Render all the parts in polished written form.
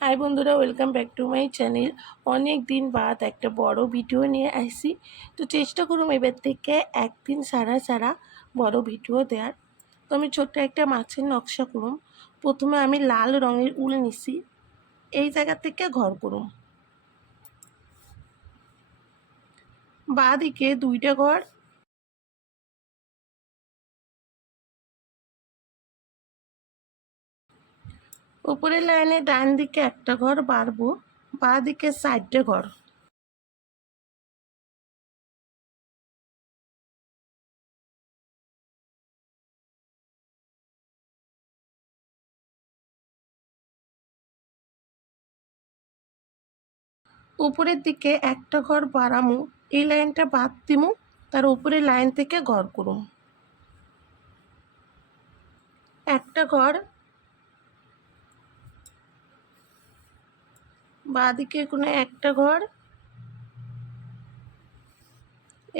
High বন্ধুরা, welcome back to my channel. অনেক দিন বাদ একটা বড় ভিডিও নিয়ে আসি। তো চেষ্টা করুম এবার থেকে একদিন সারা সারা বড় ভিডিও দেওয়ার। তো আমি ছোট্ট একটা মাছের নকশা করুম। প্রথমে আমি লাল রঙের উল নিছি, এই জায়গা থেকে ঘর করুম। বাঁ দিকে দুইটা ঘর, উপরের লাইনে ডান দিকে একটা ঘর বাড়বো, বাঁ দিকে 4টে ঘর। উপরের দিকে একটা ঘর বাড়ামু, এই লাইনটা বাদ দিমু, তার উপরের লাইন থেকে ঘর করুম। একটা ঘর, বাঁ দিকের কোণে একটা ঘর,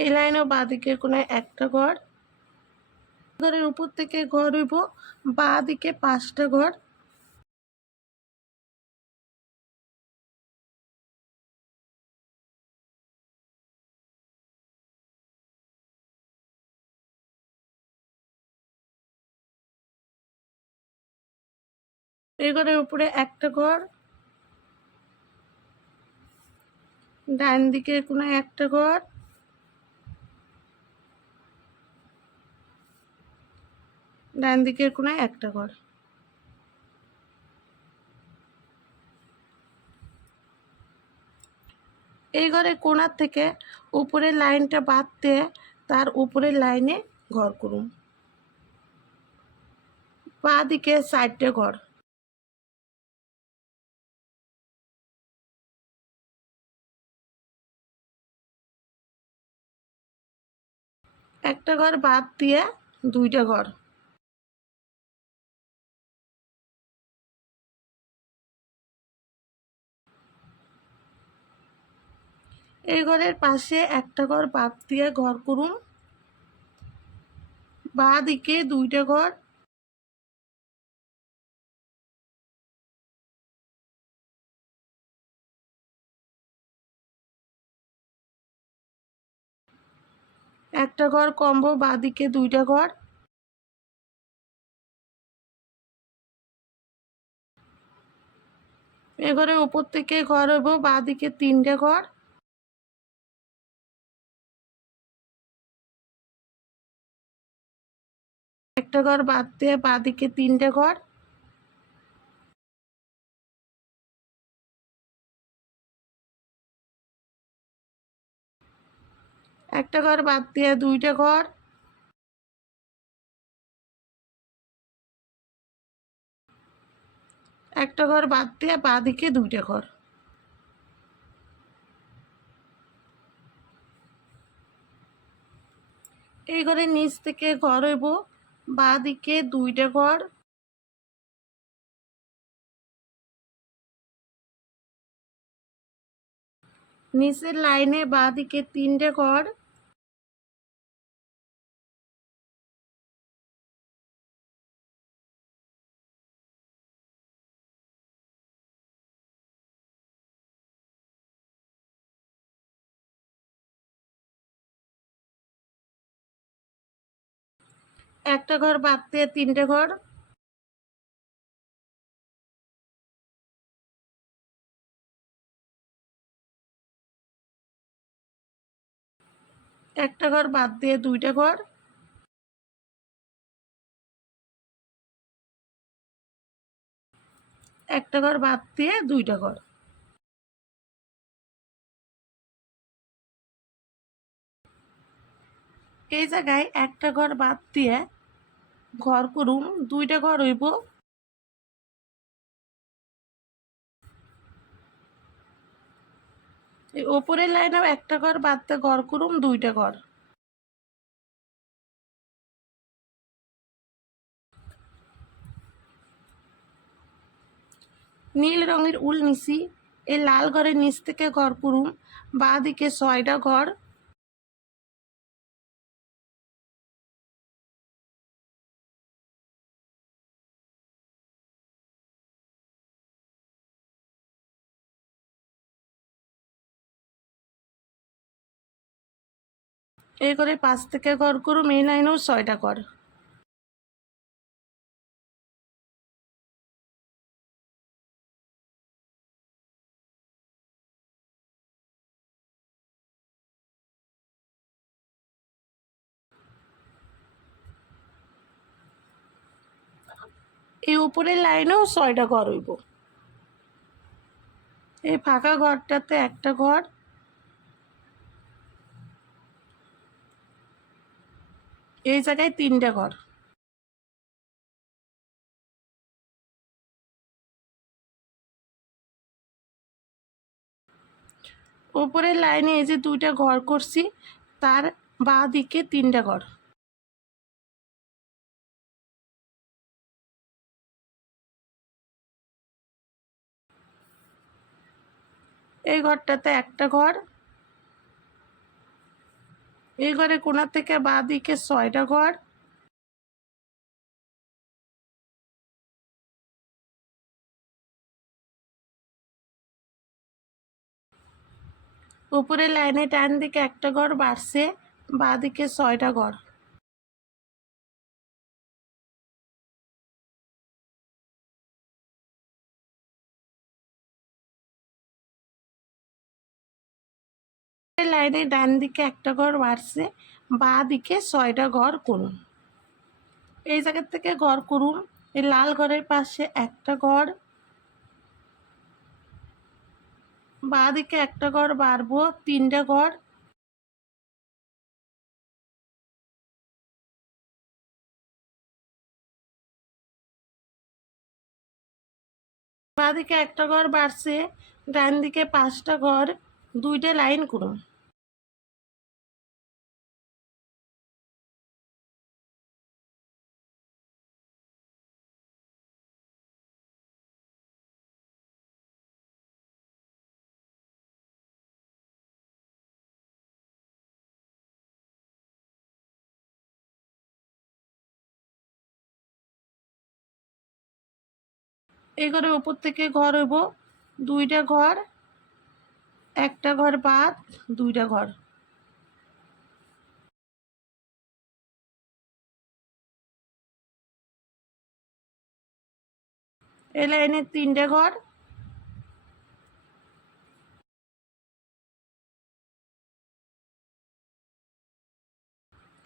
এই লাইনেও বাঁ দিকের কোণায় একটা ঘর। ঘরের উপর থেকে ঘর হইব বাঁ দিকে 5টা ঘর। এই ঘরের উপরে একটা ঘর, ডান দিকের কোণায় একটা ঘর, ডান দিকের কোণায় একটা ঘর। এই ঘরের কোণার থেকে উপরের লাইনটা বাদ দিয়ে তার উপরের লাইনে ঘর করুন। বাঁ দিকে 4টে ঘর, একটা ঘর বাদ দিয়ে 2টা ঘর। এই ঘরের পাশে একটা ঘর বাদ দিয়ে ঘর করুন। বাঁ দিকে 2টা ঘর, একটা ঘর কমবো, বাঁ দিকে 2টা ঘর। এ ঘরের উপর থেকে ঘর হইব বাঁ দিকে 3টে ঘর, একটা ঘর বাদ দিয়ে বাঁ দিকে 3টে ঘর। একটা ঘর বাদ দিয়ে 2টে ঘর, একটা ঘর বাদ দিয়ে বাঁ দিকে 2টে ঘর। এই ঘরের নিচ থেকে ঘর হইব বাঁ দিকে 2টে ঘর, নিচের লাইনে বাঁ দিকে 3টে ঘর, একটা ঘর বাদ দিয়ে 3টে ঘর, একটা ঘর বাদ দিয়ে 2টে ঘর, একটা ঘর বাদ দিয়ে 2টে ঘর। এই জায়গায় একটা ঘর বাদ দিয়ে ঘর করুম, 2টে ঘর হইব। এই ওপরের লাইনেও একটা ঘর বাদ দিয়ে ঘর করুম, 2টে ঘর। নীল রঙের উল নিছি, এই লাল ঘরের নিচ থেকে ঘর করুম, বাঁ দিকে 6টা ঘর, এই করে 5 থেকে ঘর করুম, এই লাইনেও 6টা ঘর। এই উপরের লাইনেও 6টা ঘর হইব। এই ফাঁকা ঘরটাতে একটা ঘর, এই জায়গায় 3টা ঘর। উপরের লাইনে এই যে 2টা ঘর করছি, তার বাঁ দিকে 3টা ঘর। এই ঘরটাতে একটা ঘর, এই ঘরে কোণা থেকে বাঁ দিকে 6টা ঘর। উপরের লাইনে ডান দিকে একটা ঘর বাড়ছে, বাঁ দিকে 6টা ঘর। লাইনে ডান দিকে একটা ঘর বাড়ছে, বাঁ দিকে 6টা ঘর করুন। এই জায়গা থেকে ঘর করুন। এই লাল ঘরের পাশে একটা ঘর, বাঁ দিকে একটা ঘর বাড়বো, 3টা ঘর। বাঁ দিকে একটা ঘর বাড়ছে, ডান দিকে 5টা ঘর, 2টা লাইন করুন। এই ঘরের উপর থেকে ঘর হইব, 2টা ঘর, একটা ঘর বাদ, 2টা ঘর। এই লাইনে 3টা ঘর,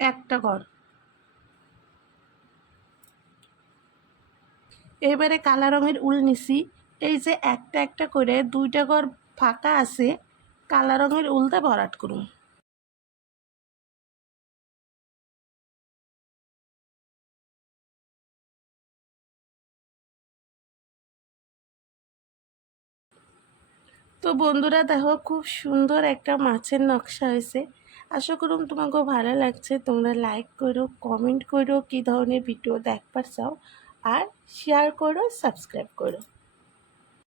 একটা ঘর। এবারে কালা রঙের উল নিছি, এই যে একটা একটা করে 2টা ঘর ফাঁকা আছে, কালা রঙের উলটা ভরাট করুন। তো বন্ধুরা দেখো, খুব সুন্দর একটা মাছের নকশা হয়েছে। আশা করুম তোমাকে ভালো লাগছে। তোমরা লাইক করো, কমেন্ট করো কী ধরনের ভিডিও দেখবার চাও, আর শেয়ার করো, সাবস্ক্রাইব করো।